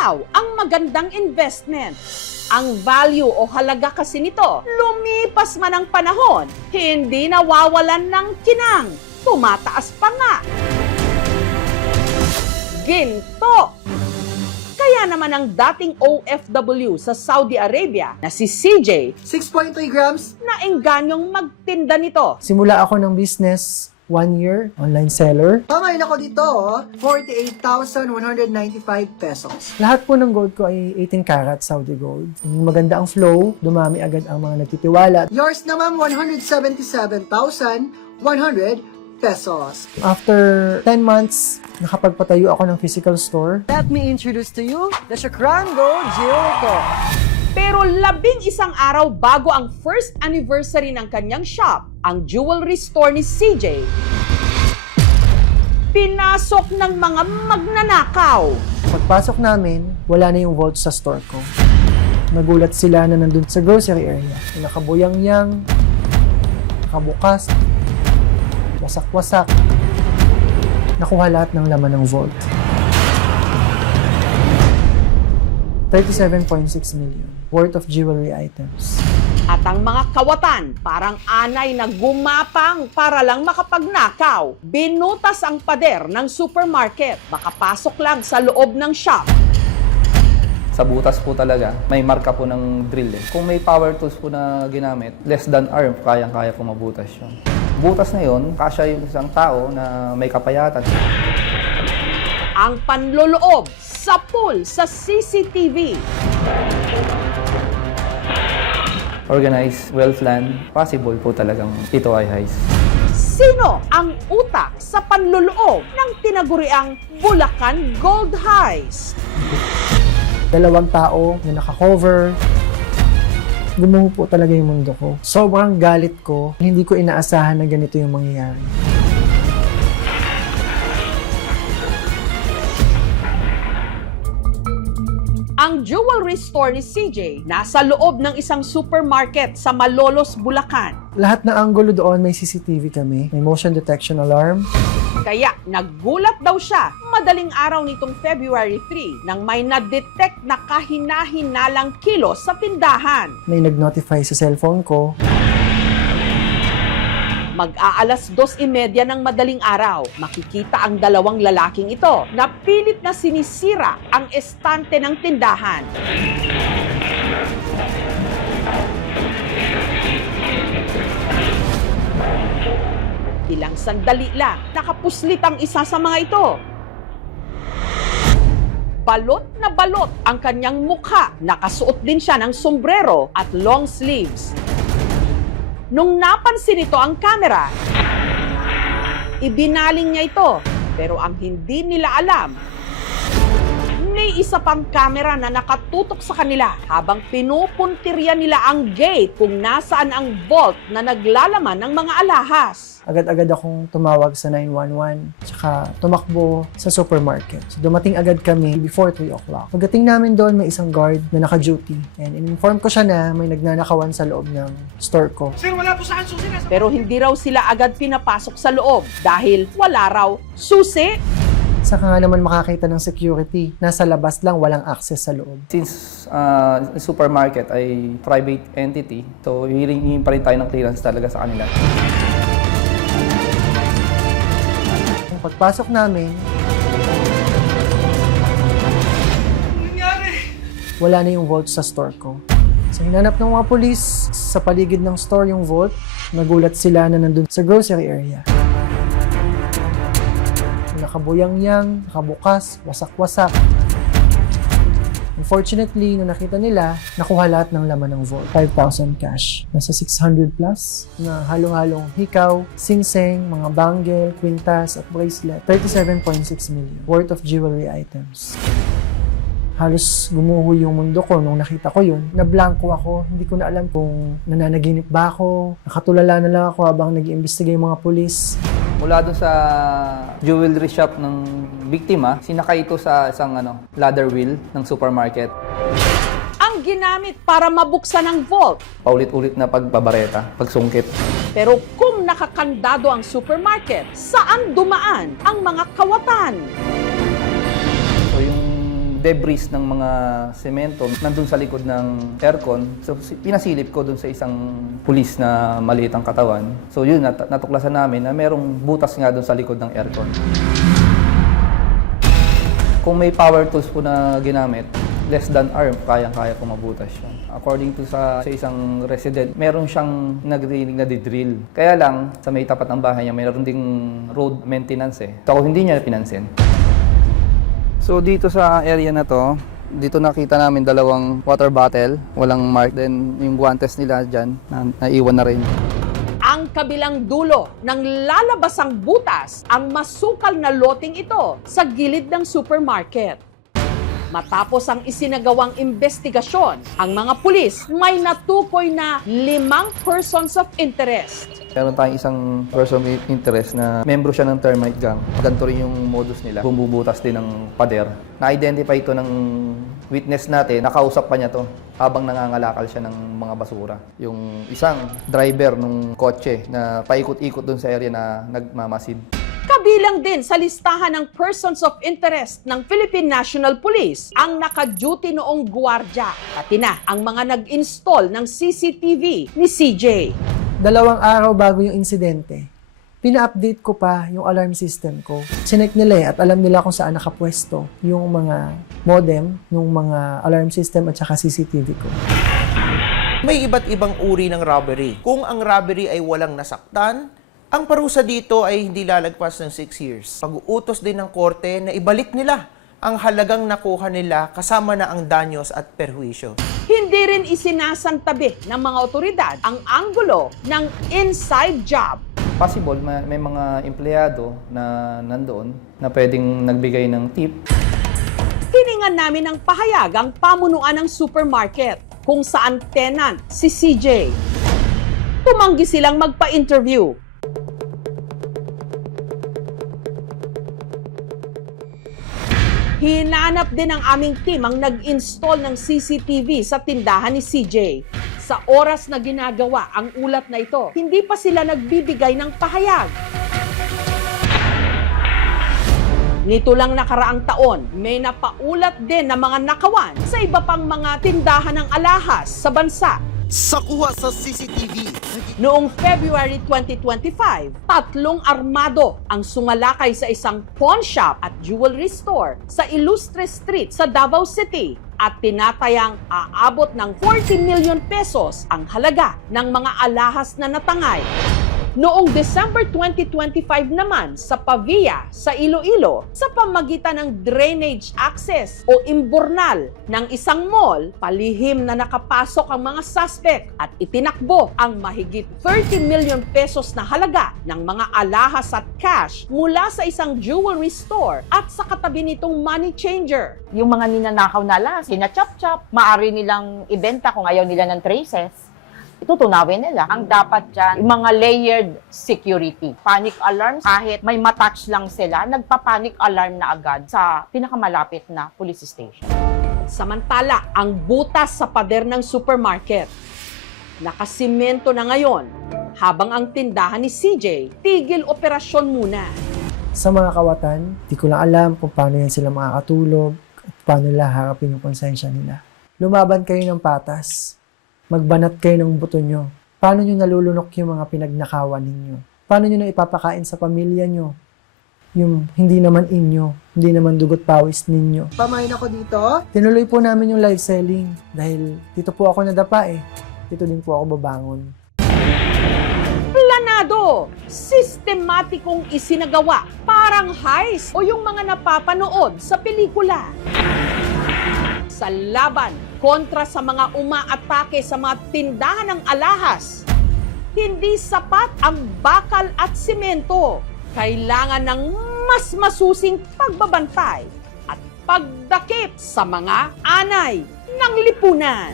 raw ang magandang investment. Ang value o halaga kasi nito, lumipas man ang panahon, hindi nawawalan ng kinang, tumataas pa nga. Ginto! Kaya naman ang dating OFW sa Saudi Arabia na si CJ 6.3 grams. naingganyong magtinda nito. Simula ako ng business, 1 year, online seller. Ngayon ako dito, 48,195 pesos. Lahat po ng gold ko ay 18 karat Saudi gold. Maganda ang flow, dumami agad ang mga nagtitiwala. Yours naman, 177,100 pesos. After 10 months, nakapagpatayo ako ng physical store. Let me introduce to you the Shakran Gold Jewel ko. Pero 11 araw bago ang first anniversary ng kanyang shop, ang jewelry store ni CJ, pinasok ng mga magnanakaw. Pagpasok namin, wala na yung vault sa store ko. Nagulat sila na nandun sa grocery area. Nakabuyang-yang, nakabukas, wasak-wasak. Nakuha lahat ng laman ng vault. 37.6 million worth of jewelry items. At ang mga kawatan, parang anay na gumapang para lang makapagnakaw. Binutas ang pader ng supermarket. Makapasok lang sa loob ng shop. Sa butas po talaga, may marka po ng drill eh. Kung may power tools po na ginamit, less than arm, kayang-kaya po mabutas yun. Butas na yun, kasya yung isang tao na may kapayatan. Ang panloloob sa pool sa CCTV. Organized, well-planned, possible po talagang ito ay heist. Sino ang utak sa panloloob ng tinaguriang Bulacan Gold Heist? 2 tao na naka-cover. Gumuho po talaga yung mundo ko. Sobrang galit ko. Hindi ko inaasahan na ganito yung mangyayari. Ang jewelry store ni CJ nasa loob ng isang supermarket sa Malolos, Bulacan. Lahat ng anggulo doon may CCTV kami. May motion detection alarm. Kaya naggulat daw siya madaling araw nitong February 3 nang may na-detect na kahina-hinalang kilos sa tindahan. May nag-notify sa cellphone ko. Mag-aalas 2:30 ng madaling araw, makikita ang dalawang lalaking ito na pilit na sinisira ang estante ng tindahan. Ilang sandali lang, nakapuslit ang isa sa mga ito. Balot na balot ang kanyang mukha. Nakasuot din siya ng sombrero at long sleeves. Nung napansin nito ang camera, ibinaling niya ito. Pero ang hindi nila alam, may isa pang camera na nakatutok sa kanila habang pinupuntirya nila ang gate kung nasaan ang vault na naglalaman ng mga alahas. Agad-agad akong tumawag sa 911, tsaka tumakbo sa supermarket. So, dumating agad kami before 3 o'clock. Pagdating namin doon, may isang guard na naka-duty. And in-inform ko siya na may nagnanakawan sa loob ng store ko. Pero hindi raw sila agad pinapasok sa loob dahil wala raw susi. Saka nga naman makakita ng security. Nasa labas lang, walang access sa loob. Since supermarket ay private entity, so hihingi pa rin tayo ng clearance talaga sa kanila. Pagpasok namin, wala na yung vault sa store ko. So hinanap ng mga polis sa paligid ng store yung vault. Nagulat sila na nandun sa grocery area. Nakabuyang-yang, nakabukas, wasak-wasak. Unfortunately, nung nakita nila, nakuha lahat ng laman ng vault. 5,000 cash. Nasa 600 plus na halo-halong hikaw, singseng, mga bangle, kwintas at bracelet. 37.6 million worth of jewelry items. Halos gumuho yung mundo ko nung nakita ko yun. Nablangko ako. Hindi ko na alam kung nananaginip ba ako. Nakatulala na lang ako habang nag-iimbestiga yung mga pulis. Mula doon sa jewelry shop ng biktima, sinakay ito sa isang ladder wheel ng supermarket. Ang ginamit para mabuksan ang vault. Paulit-ulit na pagbabareta, pagsungkit. Pero kung nakakandado ang supermarket, saan dumaan ang mga kawatan? So yung debris ng mga semento nandun sa likod ng aircon. So pinasilip ko dun sa isang pulis na maliit ang katawan. So yun, natuklasan namin na merong butas nga dun sa likod ng aircon. Kung may power tools po na ginamit, less than arm, kayang-kaya po mabutas yun. According to sa isang resident, meron siyang nagrinig na didrill. Kaya lang, sa may tapat ng bahay niya, meron ding road maintenance eh. So hindi niya pinansin. So dito sa area na to, dito nakita namin dalawang water bottle, walang mark. Then yung guantes nila dyan, naiwan na rin. Ang kabilang dulo ng lalabasang butas ang masukal na loteng ito sa gilid ng supermarket. Matapos ang isinagawang investigasyon, ang mga pulis may natukoy na 5 persons of interest. Meron tayong isang person of interest na membro siya ng termite gang. Ganito rin yung modus nila. Bumubutas din ng pader. Na-identify ito ng witness natin. Nakausap pa niya to habang nangangalakal siya ng mga basura. Yung isang driver ng kotse na paikot-ikot dun sa area na nagmamasid. Kabilang din sa listahan ng persons of interest ng Philippine National Police ang naka-duty noong gwardiya, pati na ang mga nag-install ng CCTV ni CJ. 2 araw bago yung insidente, pina-update ko pa yung alarm system ko. Chinek nila at alam nila kung saan nakapwesto yung mga modem, yung mga alarm system at saka CCTV ko. May iba't ibang uri ng robbery. Kung ang robbery ay walang nasaktan, ang parusa dito ay hindi lalagpas ng 6 years. Pag-uutos din ng korte na ibalik nila ang halagang nakuha nila kasama na ang danyos at perwisyo. Hindi rin isinasantabi ng mga otoridad ang anggulo ng inside job. Possible, may mga empleyado na nandoon na pwedeng nagbigay ng tip. Hiningan namin ng pahayag ang pamunuan ng supermarket kung saan tenant si CJ. Tumanggi silang magpa-interview. Hinanap din ng aming team ang nag-install ng CCTV sa tindahan ni CJ. Sa oras na ginagawa ang ulat na ito, hindi pa sila nagbibigay ng pahayag. Nito lang nakaraang taon, may napaulat din na mga nakawan sa iba pang mga tindahan ng alahas sa bansa. Sa kuha sa CCTV, Noong February 2025, 3 armado ang sumalakay sa isang pawn shop at jewelry store sa Ilustre Street sa Davao City at tinatayang aabot ng 40 million pesos ang halaga ng mga alahas na natangay. Noong December 2025 naman sa Pavia, sa Iloilo, sa pamagitan ng drainage access o imburnal ng isang mall, palihim na nakapasok ang mga suspect at itinakbo ang mahigit 30 million pesos na halaga ng mga alahas at cash mula sa isang jewelry store at sa katabi nitong money changer. Yung mga ninanakaw na alas, sinachop-chop, maaari nilang ibenta kung ayaw nila ng traces. Itutunawin nila. Ang dapat dyan, yung mga layered security. Panic alarms, kahit may matouch lang sila, nagpa-panic alarm na agad sa pinakamalapit na police station. Samantala, ang butas sa pader ng supermarket, nakasimento na ngayon, habang ang tindahan ni CJ, tigil operasyon muna. Sa mga kawatan, di ko lang alam kung paano yan sila makakatulog at paano nila harapin yung konsensya nila. Lumaban kayo ng patas. Magbanat kayo ng buto nyo. Paano nyo nalulunok yung mga pinagnakawan ninyo? Paano nyo na ipapakain sa pamilya nyo? Yung hindi naman inyo, hindi naman dugot pawis ninyo. Pamain ako dito. Tinuloy po namin yung live selling dahil dito po ako nadapa eh. Dito din po ako babangon. Planado, sistematikong isinagawa, parang heist o yung mga napapanood sa pelikula. Sa laban kontra sa mga umaatake sa mga tindahan ng alahas, hindi sapat ang bakal at simento. Kailangan ng mas masusing pagbabantay at pagdakip sa mga anay ng lipunan.